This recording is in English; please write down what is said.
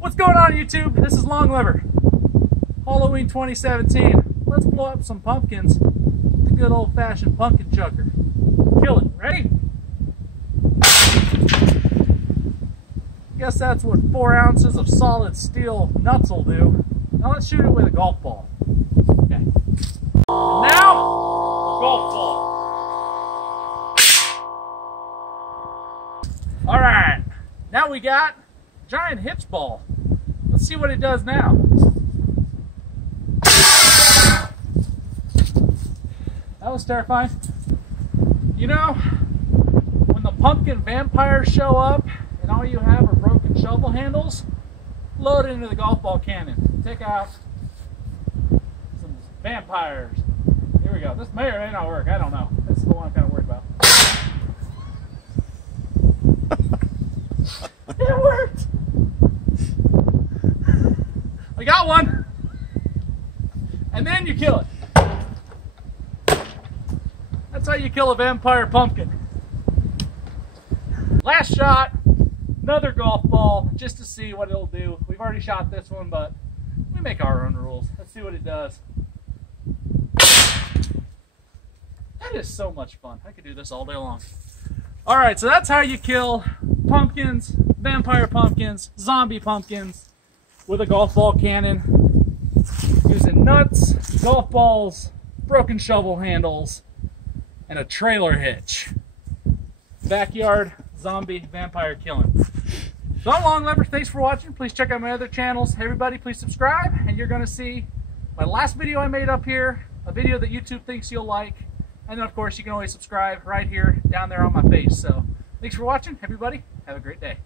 What's going on, YouTube? This is Long Lever. Halloween 2017. Let's blow up some pumpkins. The good old-fashioned pumpkin chucker. Kill it. Ready? Guess that's what 4 ounces of solid steel nuts will do. Now let's shoot it with a golf ball. Okay. And now, a golf ball. All right. Now we got a giant hitch ball. Let's see what it does now. That was terrifying. You know, when the pumpkin vampires show up and all you have are broken shovel handles, load it into the golf ball cannon. Take out some vampires. Here we go. This may or may not work. I don't know. This is the one I'm kind of worried about. It worked! I got one. And then you kill it. That's how you kill a vampire pumpkin. Last shot, another golf ball, just to see what it'll do. We've already shot this one, but we make our own rules. Let's see what it does. That is so much fun. I could do this all day long. Alright, so that's how you kill pumpkins, vampire pumpkins, zombie pumpkins with a golf ball cannon. Using nuts, golf balls, broken shovel handles, and a trailer hitch. Backyard zombie vampire killing. So I'm Long Lever. Thanks for watching. Please check out my other channels. Everybody, please subscribe, and you're going to see my last video I made up here, a video that YouTube thinks you'll like, and then of course you can always subscribe right here down there on my face. So thanks for watching, everybody. Have a great day.